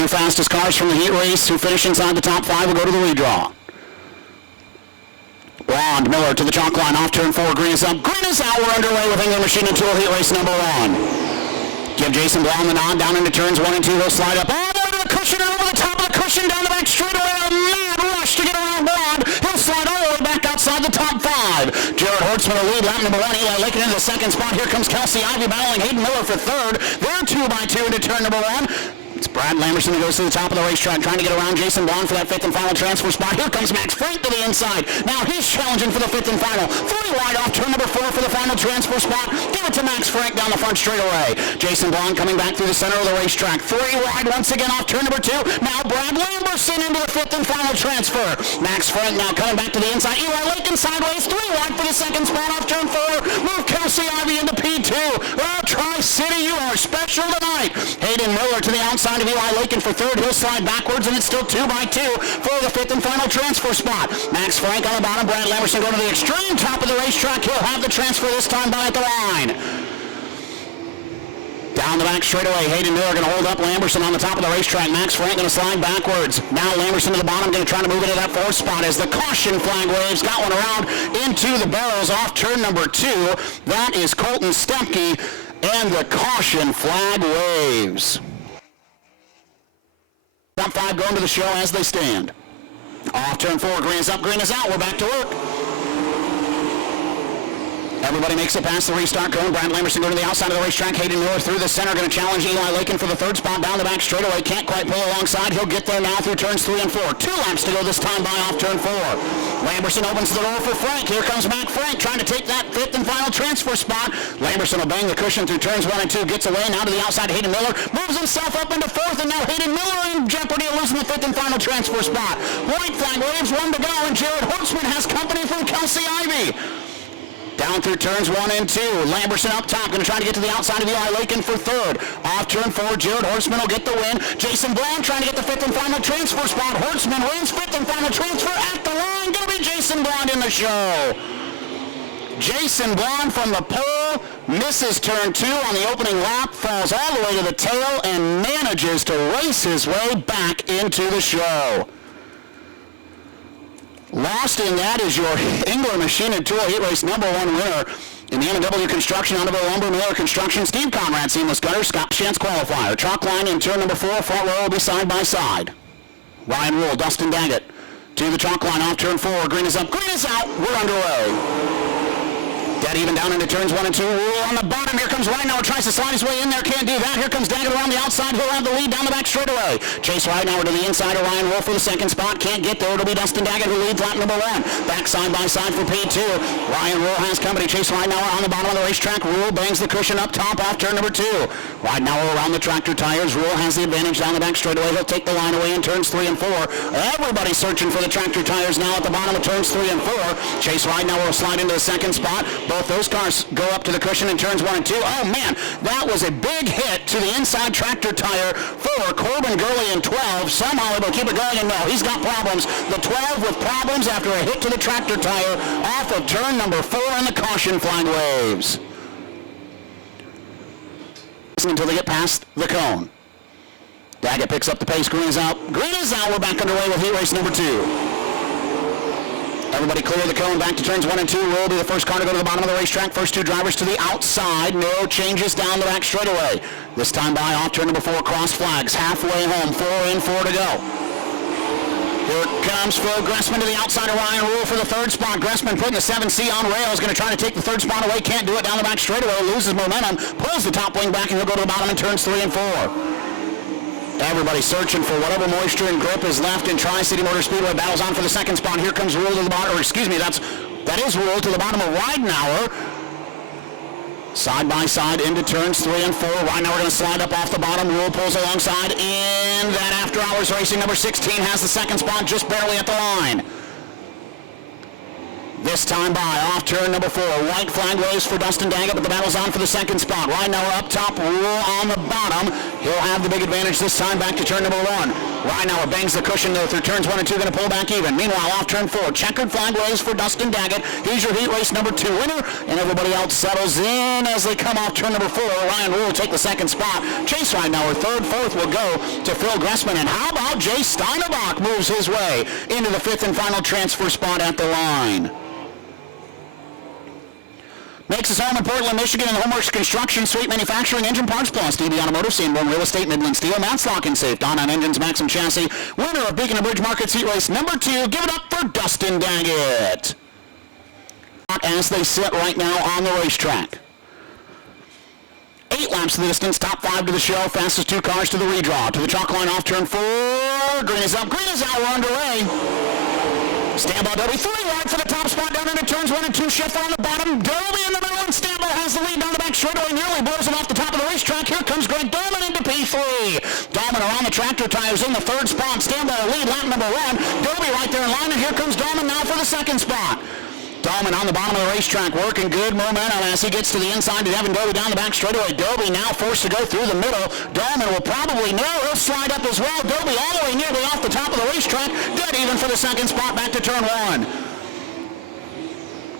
two fastest cars from the heat race who finish inside the top 5 will go to the redraw. Blonde, Miller to the chalk line, off turn 4, green is up, green is out. We're underway with England Machine and Tool heat race number 1. Give Jason Blonde the nod, down into turns 1 and 2, he'll slide up all the way to the cushion and over the top of the cushion, down the back straightaway. A mad rush to get around Blonde. He'll slide all the way back outside the top 5. Jared Hortzman will lead lap number 1, Eli Lakin into the second spot. Here comes Kelsey Ivey battling Hayden Miller for third. They're 2x2 into turn number 1. It's Brad Lamberson who goes to the top of the racetrack, trying to get around Jason Blonde for that 5th and final transfer spot. Here comes Max Frank to the inside. Now he's challenging for the 5th and final. 3 wide off turn number 4 for the final transfer spot. Give it to Max Frank down the front straightaway. Jason Blonde coming back through the center of the racetrack. 3 wide once again off turn number 2. Now Brad Lamberson into the 5th and final transfer. Max Frank now coming back to the inside. Eli Lakin sideways. 3 wide for the second spot off turn 4. Move Kelsey Ivey into P2. Oh, Tri-City, you are special tonight. Hayden Miller to the outside of Eli Lakin for third. He'll slide backwards, and it's still 2x2 for the 5th and final transfer spot. Max Frank on the bottom. Brad Lamberson going to the extreme top of the racetrack. He'll have the transfer this time by at the line. Down the back straightaway, Hayden Miller going to hold up Lamberson on the top of the racetrack. Max Frank going to slide backwards. Now Lamberson to the bottom, going to try to move into that 4th spot as the caution flag waves. Got one around into the barrels off turn number 2. That is Colton Stepke, and the caution flag waves. Top 5 going to the show as they stand. Off turn 4, green is up, green is out. We're back to work. Everybody makes it past the restart cone. Brad Lamberson going to the outside of the racetrack. Hayden Miller through the center, going to challenge Eli Lakin for the 3rd spot down the back straightaway. Can't quite pull alongside. He'll get there now through turns 3 and 4. 2 laps to go this time by off turn 4. Lamberson opens the door for Frank. Here comes Mac Frank trying to take that 5th and final transfer spot. Lamberson will bang the cushion through turns 1 and 2. Gets away now to the outside. Hayden Miller moves himself up into 4th, and now Hayden Miller in jeopardy of losing the 5th and final transfer spot. White flag waves, 1 to go, and Jared Hortzman has company from Kelsey Ivey. Down through turns 1 and 2. Lamberson up top, going to try to get to the outside of Eli Lakin for 3rd. Off turn 4, Jared Hortzman will get the win. Jason Blonde trying to get the 5th and final transfer spot. Hortzman wins 5th and final transfer at the line. Going to be Jason Blonde in the show. Jason Blonde from the pole misses turn 2 on the opening lap, falls all the way to the tail, and manages to race his way back into the show. Lost in that is your England Machine and Tool heat race number 1 winner in the M&W Construction, Underbill Lumber, Miller Construction, Steve Conrad, Seamless Gutter, Scott Chance qualifier. Chalk line in turn number 4, front row will be side by side. Ryan Rule, Dustin Daggett to the chalk line off turn 4. Green is up, green is out. We're underway. Dead even down into turns 1 and 2. Rule on the bottom. Here comes Ridenauer. Tries to slide his way in there. Can't do that. Here comes Daggett around the outside. He'll have the lead down the back straightaway. Chase Ridenauer to the inside of Ryan Rule for the 2nd spot. Can't get there. It'll be Dustin Daggett who leads lap number 1. Back side by side for P2. Ryan Rule has company. Chase Ridenauer on the bottom of the racetrack. Rule bangs the cushion up top off turn number 2. Ridenauer around the tractor tires. Rule has the advantage down the back straightaway. He'll take the line away in turns 3 and 4. Everybody searching for the tractor tires now at the bottom of turns 3 and 4. Chase Ridenauer will slide into the 2nd spot. Both those cars go up to the cushion in turns 1 and 2. Oh man, that was a big hit to the inside tractor tire for Corbin Gurley in 12. Somehow able to keep it going, and no, he's got problems. The 12 with problems after a hit to the tractor tire off of turn number 4, and the caution flag waves. Until they get past the cone. Daggett picks up the pace. Green is out. Green is out. We're back underway with heat race number 2. Everybody clear the cone, back to turns 1 and 2. Will be the first car to go to the bottom of the racetrack. First 2 drivers to the outside. No changes down the back straightaway. This time by off turn number 4, cross flags. Halfway home, 4 in, 4 to go. Here comes Phil Gressman to the outside of Ryan Rule for the 3rd spot. Gressman putting the 7C on rails. Going to try to take the 3rd spot away. Can't do it down the back straightaway. Loses momentum. Pulls the top wing back, and he'll go to the bottom in turns 3 and 4. Everybody searching for whatever moisture and grip is left in Tri-City Motor Speedway. Battles on for the 2nd spot. Here comes Rule to the bottom, or excuse me, that is Rule to the bottom of Ridenauer. Side by side into turns 3 and 4. Ridenauer going to slide up off the bottom. Rule pulls alongside in that After Hours Racing number 16 has the 2nd spot just barely at the line. This time by off turn number 4. White flag waves for Dustin Daggett, but the battle's on for the second spot. Ryan Neller up top, Rule on the bottom. He'll have the big advantage this time back to turn number 1. Ryan Neller bangs the cushion though through turns 1 and 2, going to pull back even. Meanwhile, off turn 4, checkered flag waves for Dustin Daggett. He's your heat race number 2 winner, and everybody else settles in as they come off turn number 4. Ryan Rule will take the second spot. Chase Ryan Neller, third, fourth will go to Phil Gressman. And how about Jay Steinerbach moves his way into the 5th and final transfer spot at the line. Makes his home in Portland, Michigan, in Homeworks Construction, Suite Manufacturing, Engine Parts Plus, DB Automotive, Sanborn Real Estate, Midland Steel, Mats Lock and Safe, Don on Engines, Maxim Chassis, winner of Beacon and Bridge Markets Heat Race number 2. Give it up for Dustin Daggett. As they sit right now on the racetrack. 8 laps of the distance, top 5 to the show, fastest 2 cars to the redraw. To the chalk line off turn 4, green is up, green is out, we're underway. Stand by Dobie, 3 wide for the top spot down into turns 1 and 2. Schiffer on the bottom, Dobie in the middle, and Stambo has the lead down the back straightaway, nearly blows him off the top of the racetrack. Here comes Greg Dolman into P3. Dolman around the tractor tires in the 3rd spot. Stambo lead lap number 1. Dobie right there in line, and here comes Dolman now for the 2nd spot. Dolman on the bottom of the racetrack, working good momentum as he gets to the inside to Devin Dobie down the back straightaway. Dobie now forced to go through the middle. Dolman will probably he'll slide up as well. Dobie all the way nearly off the top of the racetrack, dead even for the 2nd spot back to turn 1.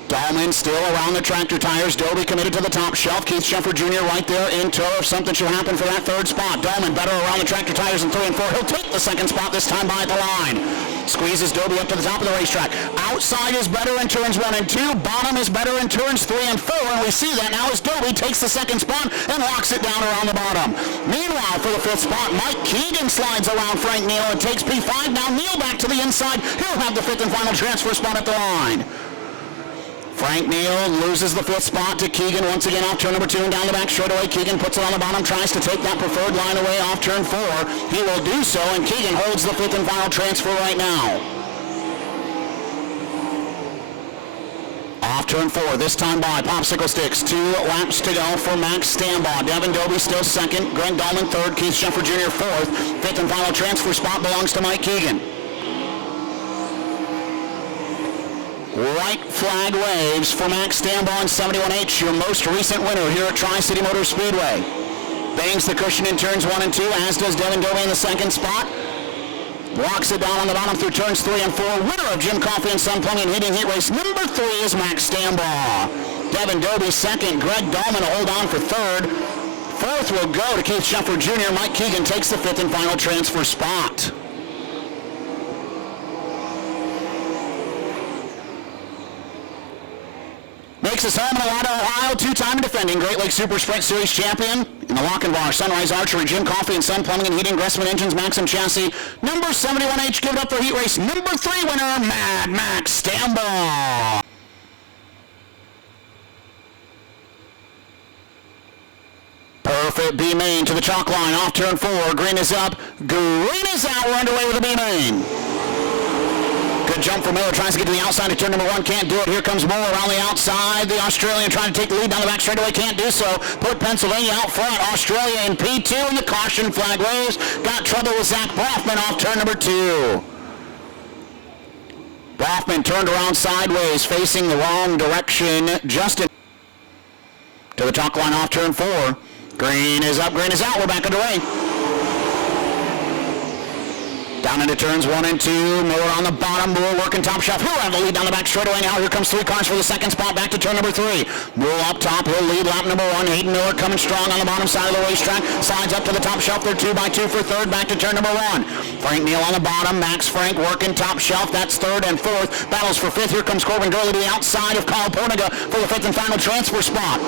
Dolman still around the tractor tires. Dobie committed to the top shelf. Keith Sheffer Jr. right there in tow if something should happen for that 3rd spot. Dolman better around the tractor tires in 3 and 4. He'll take the 2nd spot this time by the line. Squeezes Dobie up to the top of the racetrack. Outside is better in turns 1 and 2. Bottom is better in turns 3 and 4. And we see that now as Dobie takes the 2nd spot and locks it down around the bottom. Meanwhile, for the 5th spot, Mike Keegan slides around Frank Neal and takes P5. Now Neal back to the inside. He'll have the 5th and final transfer spot at the line. Frank Neal loses the 5th spot to Keegan once again off turn number 2 and down the back straightaway. Keegan puts it on the bottom, tries to take that preferred line away off turn 4. He will do so, and Keegan holds the 5th and final transfer right now. Off turn 4, this time by Popsicle Sticks. 2 laps to go for Max Stambaugh. Devin Dobie still 2nd, Greg Dolman 3rd, Keith Sheffer Jr. 4th. 5th and final transfer spot belongs to Mike Keegan. White flag waves for Max Stambaugh in 71H, your most recent winner here at Tri-City Motor Speedway. Bangs the cushion in turns 1 and 2, as does Devin Dobie in the 2nd spot. Walks it down on the bottom through turns 3 and 4. Winner of Jim Coffey and Son Plumbing and Heating Heat Race number 3 is Max Stambaugh. Devin Dobie 2nd, Greg Dolman will hold on for 3rd. 4th will go to Keith Sheffer Jr. Mike Keegan takes the 5th and final transfer spot. Makes his home in Alada, Ohio, 2-time defending Great Lakes Super Sprint Series champion in the Lochinvar, Sunrise Archery, Jim Coffey and Son Plumbing and Heating, Gressman Engines, Maxim Chassis. Number 71H, give it up for heat race number 3 winner, Mad Max Stambaugh. Perfect B main to the chalk line, off turn 4, green is up, green is out, we're underway with the B main. Good jump for Miller, tries to get to the outside of turn number 1, can't do it. Here comes Moore around the outside. The Australian trying to take the lead down the back straightaway, can't do so. Put Pennsylvania out front. Australia in P2, and the caution flag waves. Got trouble with Zach Brofman off turn number 2. Brofman turned around sideways, facing the wrong direction. Justin to the chalk line off turn 4. Green is up, green is out. We're back underway. Down into turns 1 and 2. Miller on the bottom. Moore working top shelf. He'll have the lead down the back straightaway now. Here comes 3 cars for the 2nd spot. Back to turn number 3. Moore up top. He'll lead lap number 1. Hayden Miller coming strong on the bottom side of the racetrack. Slides up to the top shelf. They're 2 by 2 for 3rd. Back to turn number 1. Frank Neal on the bottom. Max Frank working top shelf. That's 3rd and 4th. Battles for 5th. Here comes Corbin Gurley to the outside of Kyle Porniga for the 5th and final transfer spot.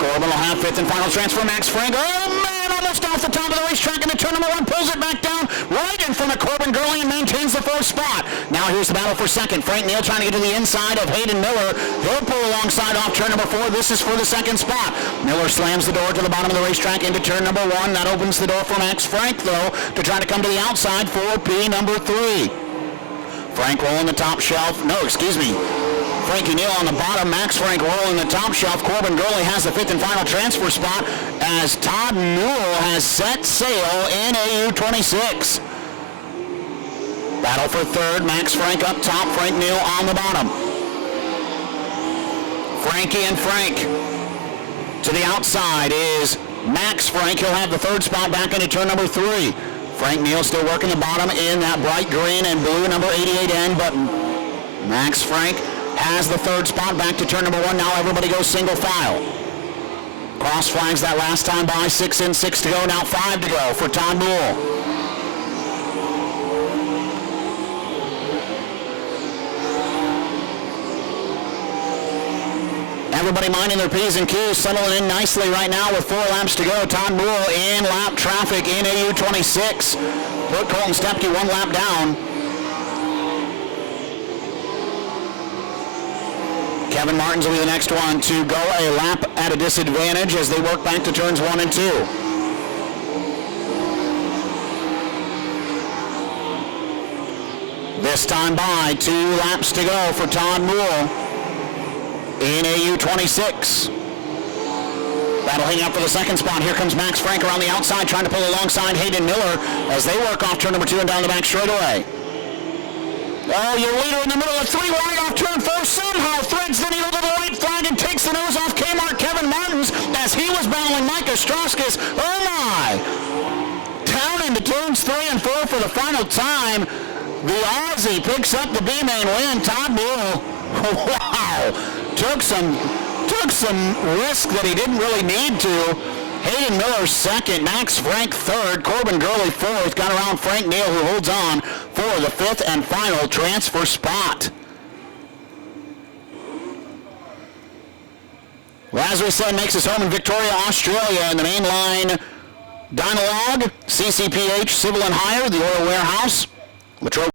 Corbin will have 5th and final transfer. Max Frank. Oh, man, almost off the top of the racetrack into turn number 1. Pulls it back down right in front of Corbin Gurley and maintains the 4th spot. Now here's the battle for 2nd. Frank Neal trying to get to the inside of Hayden Miller. He'll pull alongside off turn number 4. This is for the 2nd spot. Miller slams the door to the bottom of the racetrack into turn number 1. That opens the door for Max Frank, though, to try to come to the outside for P number 3. Frank rolling the top shelf. No, excuse me. Frankie Neal on the bottom, Max Frank rolling the top shelf. Corbin Gurley has the 5th and final transfer spot as Todd Newell has set sail in AU26. Battle for 3rd, Max Frank up top, Frank Neal on the bottom. Frankie and Frank. To the outside is Max Frank. He'll have the third spot back into turn number 3. Frank Neal still working the bottom in that bright green and blue number 88 end, but Max Frank has the third spot back to turn number 1. Now everybody goes single file. Cross flags that last time by, 6 in, 6 to go, now 5 to go for Todd Moore. Everybody minding their P's and Q's, settling in nicely right now with 4 laps to go. Todd Moore in lap traffic in AU 26. Put Colton Stepke 1 lap down. Kevin Martins will be the next one to go a lap at a disadvantage as they work back to turns 1 and 2. This time by, 2 laps to go for Todd Moore in AU 26. That'll hang out for the second spot. Here comes Max Frank around the outside trying to pull alongside Hayden Miller as they work off turn number 2 and down the back straightaway. Oh, your leader in the middle of 3 wide off turn 4 somehow threads the needle to the right flag and takes the nose off Kmart Kevin Martins as he was battling Micah Strauskis. Oh my! Down into turns 3 and 4 for the final time. The Aussie picks up the B-main win. Todd Moore, wow! Took some risk that he didn't really need to. Hayden Miller second, Max Frank third, Corbin Gurley fourth. Got around Frank Neal, who holds on for the 5th and final transfer spot. Well, as we said, makes his home in Victoria, Australia, in the mainline Dynalog, CCPH Civil and Hire, the Oil Warehouse, Latrobe